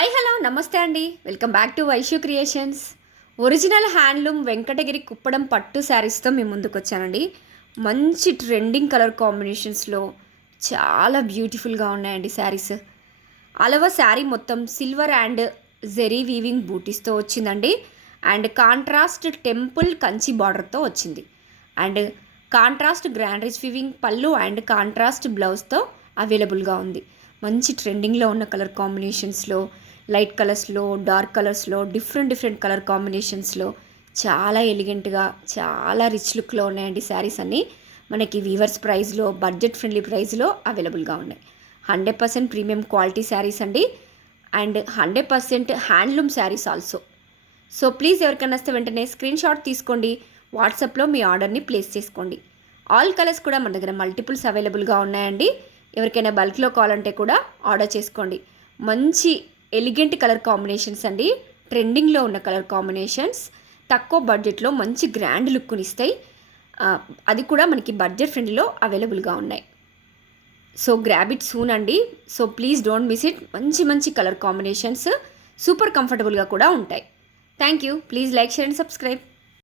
Hi hello నమస్తే అండి. Welcome back to వైశ్యూ creations. Original handloom Venkatagiri Kuppadam పట్టు శారీస్తో మేము ముందుకు వచ్చానండి. మంచి ట్రెండింగ్ కలర్ కాంబినేషన్స్లో చాలా బ్యూటిఫుల్గా ఉన్నాయండి శారీస్. అలవ శారీ మొత్తం సిల్వర్ అండ్ జెరీ వీవింగ్ బూటీస్తో వచ్చిందండి. అండ్ కాంట్రాస్ట్ టెంపుల్ కంచి బార్డర్తో వచ్చింది. And contrast grand rich weaving పళ్ళు అండ్ కాంట్రాస్ట్ బ్లౌజ్తో అవైలబుల్గా ఉంది. మంచి ట్రెండింగ్లో ఉన్న కలర్ కాంబినేషన్స్లో, లైట్ కలర్స్లో, డార్క్ కలర్స్లో, డిఫరెంట్ కలర్ కాంబినేషన్స్లో చాలా ఎలిగెంట్గా, చాలా రిచ్ లుక్లో ఉన్నాయండి శారీస్ అన్నీ. మనకి వీవర్స్ ప్రైస్లో, బడ్జెట్ ఫ్రెండ్లీ ప్రైస్లో అవైలబుల్గా ఉన్నాయి. 100% ప్రీమియం క్వాలిటీ శారీస్ అండి. And 100% handloom saris also. So please ఎవరికైనా వస్తే వెంటనే స్క్రీన్ షాట్ తీసుకోండి. వాట్సాప్లో మీ ఆర్డర్ని ప్లేస్ చేసుకోండి. ఆల్ కలర్స్ కూడా మన దగ్గర మల్టిపుల్స్ అవైలబుల్గా ఉన్నాయండి. ఎవరికైనా బల్క్లో కావాలంటే కూడా ఆర్డర్ చేసుకోండి. మంచి ఎలిగెంట్ కలర్ కాంబినేషన్స్ అండి. ట్రెండింగ్లో ఉన్న కలర్ కాంబినేషన్స్ తక్కువ బడ్జెట్లో మంచి గ్రాండ్ లుక్ని ఇస్తాయి. అది కూడా మనకి బడ్జెట్ ఫ్రెండ్లీలో అవైలబుల్గా ఉన్నాయి. సో గ్రాబ్ ఇట్ సూన్ అండి. So please don't miss it. మంచి కలర్ కాంబినేషన్స్ సూపర్ కంఫర్టబుల్గా కూడా ఉంటాయి. Thank you. Please like, share and subscribe.